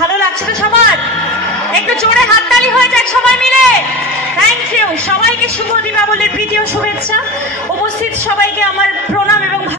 ভালো লাগছে তো সবার? একটু জোরে হাততালি হয়ে যাক সবাই মিলে। থ্যাংক ইউ সবাইকে। শুভ দীপাবলির প্রীতি ও শুভেচ্ছা। উপস্থিত সবাইকে আমার প্রণাম এবং